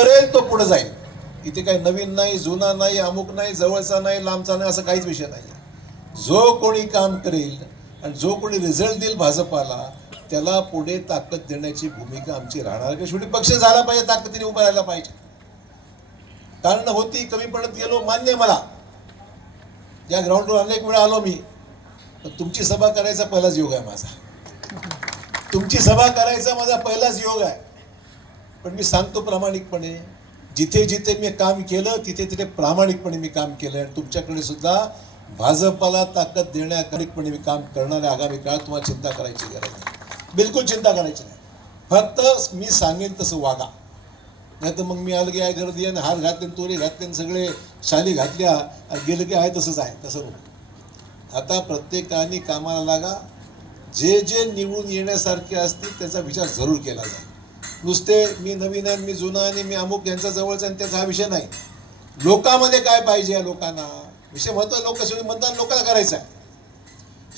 करेल तो पुढे जाईल. इथे काही नवीन नाही जुना नाही अमुक नाही जवळचा नाही लांबचा नाही असं काहीच विषय नाही जो कोणी काम करेल आणि जो कोणी रिझल्ट देईल भाजपाला त्याला पुढे ताकद देण्याची भूमिका आमची राहणार. की शेवटी पक्ष झाला पाहिजे ताकदीने उभा राहायला पाहिजे. कारण होती कमी पडत गेलो मान्य मला. या ग्राउंडवर अनेक वेळा आलो मी. पण तुमची सभा करायचा पहिलाच योग आहे माझा. तुमची सभा करायचा माझा पहिलाच योग आहे. पण मी सांगतो प्रामाणिकपणे जिथे जिथे मी काम केलं तिथे तिथे प्रामाणिकपणे मी काम केलं आणि तुमच्याकडे सुद्धा भाजपाला ताकद देण्याकरिकपणे मी काम करणार आहे आगामी काळात तुम्हाला चिंता करायची गरज नाही. बिलकुल चिंता करायची नाही. फक्त मी सांगेन तसं वागा. नाही तर मग मी आलं की आहे गर्दी आणि हार घातले तोरी तोरे घातले आणि सगळे शाली घातल्या आणि गेलं की आहे तसंच आहे तसं नको आता प्रत्येकाने कामाला लागा. जे जे निवडून येण्यासारखे असतील त्याचा विचार जरूर केला जाईल. नुसते मी नवीन आहे मी जुना आणि मी अमुक यांचा जवळचा आणि त्याचा हा विषय नाही. लोकांमध्ये काय पाहिजे या लोकांना? विषय महत्त्व लोक शेवटी मतदान लोकांना करायचं आहे.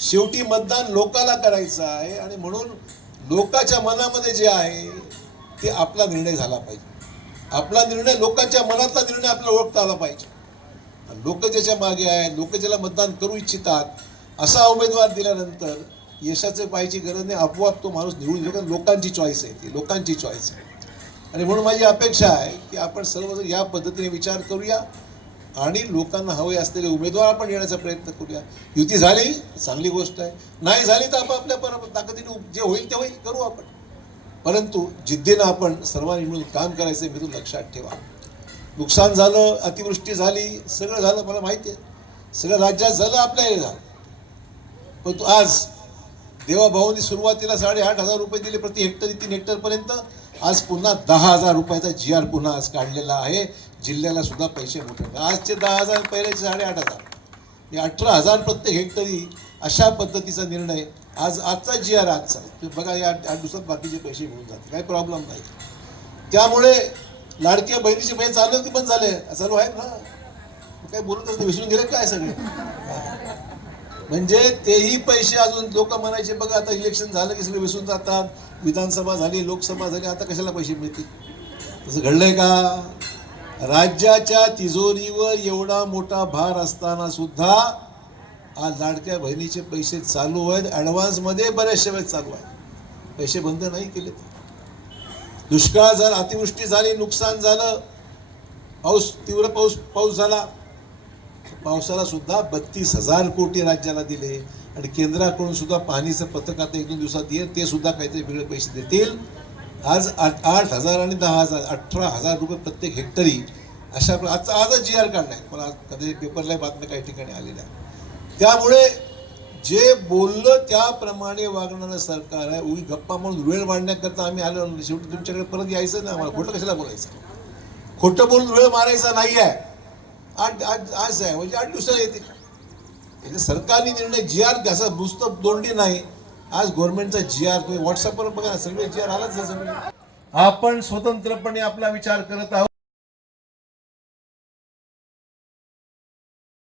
शेवटी मतदान लोकाला करायचं आहे आणि म्हणून लोकाच्या मनामध्ये जे आहे ते आपला निर्णय झाला पाहिजे. आपला निर्णय लोकांच्या मनातला निर्णय आपल्याला ओळखता आला पाहिजे. लोक ज्याच्या मागे आहे लोक ज्याला मतदान करू इच्छितात असा उमेदवार दिल्यानंतर यशाचं पाहायची गरज नाही आपोआप तो माणूस निवडून येतो कारण लोकांची चॉईस आहे ती लोकांची चॉईस आहे. आणि म्हणून माझी अपेक्षा आहे की आपण सर्वजण या पद्धतीने विचार करूया आणि लोकांना हवे असलेले उमेदवार आपण येण्याचा प्रयत्न करूया. युती झाली चांगली गोष्ट आहे. नाही झाली तर आपण आपल्या पर ताकदीने जे होईल ते होईल करू आपण. परंतु जिद्दीनं आपण सर्वांनी मिळून काम करायचं मी मी लक्षात ठेवा. नुकसान झालं अतिवृष्टी झाली सगळं झालं मला माहिती आहे. सगळं राज्यात झालं आपल्या झालं परंतु आज देवाभाऊनी सुरुवातीला साडेआठ हजार रुपये दिले प्रति हेक्टरी तीन हेक्टरपर्यंत आज पुन्हा दहा हजार रुपयाचा जी आर पुन्हा आज काढलेला आहे. जिल्ह्याला सुद्धा पैसे मोठे आजचे दहा हजार पहिल्याचे साडेआठ हजार. हे अठरा हजार प्रत्येक हेक्टरी अशा पद्धतीचा निर्णय आज आजचा जी आर आजचा तुम्ही बघा या आठ दिवसात बाकीचे पैसे मिळून जाते काही प्रॉब्लेम नाही. त्यामुळे लाडक्या बहिणीचे पैसे चालू की पण झाले? चालू आहेत ना? काय बोलतच नाही. विसरून गेले काय सगळे? म्हणजे तेही पैसे अजून लोक म्हणायचे बघा आता इलेक्शन झालं की सगळे विसरून जातात. विधानसभा झाली लोकसभा झाली आता कशाला पैसे मिळतील? तसं घडलंय का? राज्याच्या तिजोरीवर एवढा मोठा भार असताना सुद्धा आज लाडक्या बहिणीचे पैसे चालू आहेत. ॲडव्हान्समध्ये बऱ्याचशा वेळेस चालू आहेत. पैसे बंद नाही केले दुष्काळ झाला अतिवृष्टी झाली नुकसान झालं पाऊस तीव्र पाऊस पाऊस झाला. पावसाला सुद्धा बत्तीस हजार कोटी राज्याला दिले आणि केंद्राकडून सुद्धा पाणीचं पथक आता एक दोन दिवसात येईल ते सुद्धा काहीतरी वेगळे पैसे देतील. आज आठ आठ हजार आणि दहा हजार अठरा हजार रुपये प्रत्येक हेक्टरी अशा आजचा आजच जी आर काढलाय मला कधी पेपरला बातम्या काही ठिकाणी आलेल्या त्यामुळे जे बोललं त्याप्रमाणे वागणारं सरकार आहे. उगी गप्पा म्हणून वेळ वाढण्याकरता आम्ही आलो शेवटी तुमच्याकडे परत यायचं नाही. आम्हाला खोटं कशाला बोलायचं? खोटं बोलून वेळ मारायचा नाही आहे आठ आज आज आहे. म्हणजे आठ दिवसाला येते. म्हणजे सरकारने निर्णय जी आर असा नुसतं दोंडी नाही. आज गव्हर्नमेंटचा जी आर तुम्ही व्हॉट्सअपवर बघा सगळे जी आर आलाच सगळे. आपण स्वतंत्रपणे आपला विचार करत आहोत.